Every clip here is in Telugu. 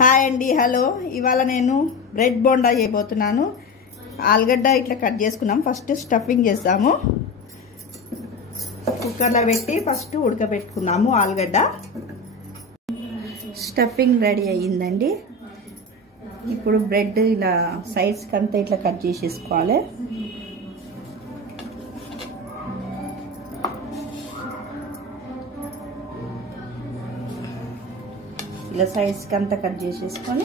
హాయ్ అండి, హలో. ఇవాళ నేను బ్రెడ్ బోండా చేయబోతున్నాను. ఆలుగడ్డ ఇట్లా కట్ చేసుకున్నాం. ఫస్ట్ స్టఫింగ్ చేస్తాము. కుక్కర్లో పెట్టి ఫస్ట్ ఉడకబెట్టుకున్నాము ఆలుగడ్డ. స్టఫింగ్ రెడీ అయ్యిందండి. ఇప్పుడు బ్రెడ్ ఇలా సైడ్స్కి అంతా ఇట్లా కట్ చేసేసుకోవాలి. ఇలా సైడ్స్కి అంతా కట్ చేసేసుకొని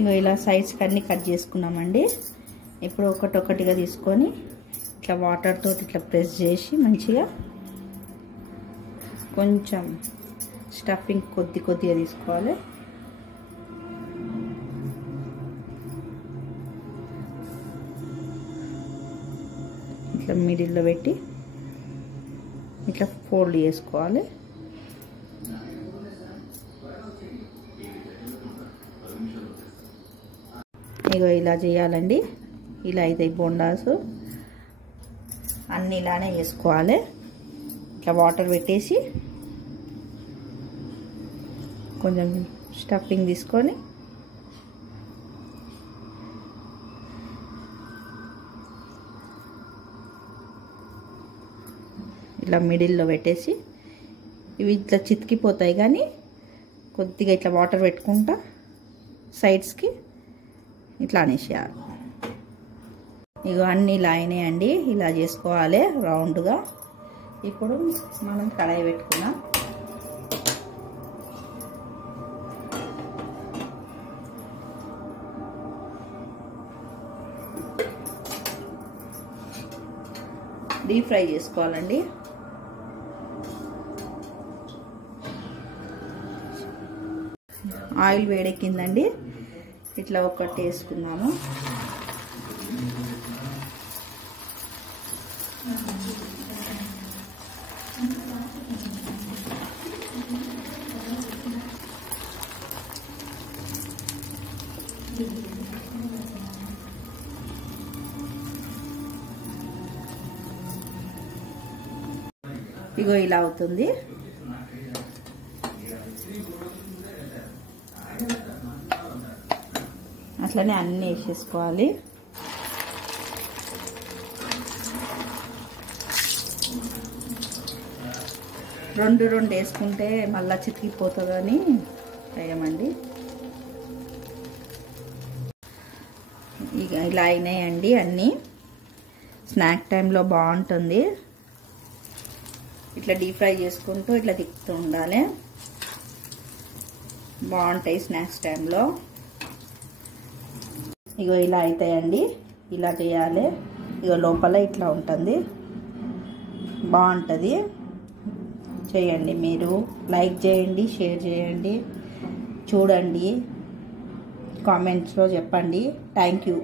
ఇగో ఇలా సైడ్స్కి అన్నీ కట్ చేసుకున్నామండి. ఇప్పుడు ఒకటొకటిగా తీసుకొని ఇట్లా వాటర్తో ఇట్లా ప్రెస్ చేసి మంచిగా కొంచెం స్టఫింగ్ కొద్దిగా తీసుకోవాలి. ఇట్లా మిడిల్లో పెట్టి ఇట్లా ఫోల్డ్ చేసుకోవాలి. ఇగో ఇలా చేయాలండి. ఇలా అయితే బోండాస్ అన్నీ ఇలానే చేసుకోవాలి. ఇట్లా వాటర్ పెట్టేసి కొంచెం స్టఫింగ్ తీసుకొని ఇలా మిడిల్లో పెట్టేసి ఇవి ఇట్లా చితికిపోతాయి, కానీ కొద్దిగా ఇట్లా వాటర్ పెట్టుకుంటా సైడ్స్కి ఇట్లా అనేసేయాలి. ఇగో అన్నీ ఇలా అయినాయండి. ఇలా చేసుకోవాలి రౌండ్గా. ఇప్పుడు మనం కడాయి పెట్టుకున్నాం. డీప్ ఫ్రై చేసుకోవాలండి. ఆయిల్ వేడెక్కిందండి. ఇట్లా ఒకటి వేసుకున్నాము. ఇగో ఇలా అవుతుంది. అట్లనే అన్నీ వేసేసుకోవాలి. రెండు వేసుకుంటే మళ్ళా చితికిపోతుందని వేయమండి. ఇక ఇలా అయినాయండి అన్నీ. స్నాక్ టైంలో బాగుంటుంది. ఇట్లా డీప్ ఫ్రై చేసుకుంటూ ఇట్లా తిప్పుతూ ఉండాలి. బాగుంటాయి స్నాక్స్ టైంలో. ఇగో ఇలా అవుతాయండి. ఇలా చేయాలి. ఇగో లోపల ఇట్లా ఉంటుంది. బాగుంటుంది. చేయండి మీరు. లైక్ చేయండి, షేర్ చేయండి, చూడండి, కామెంట్స్లో చెప్పండి. Thank you.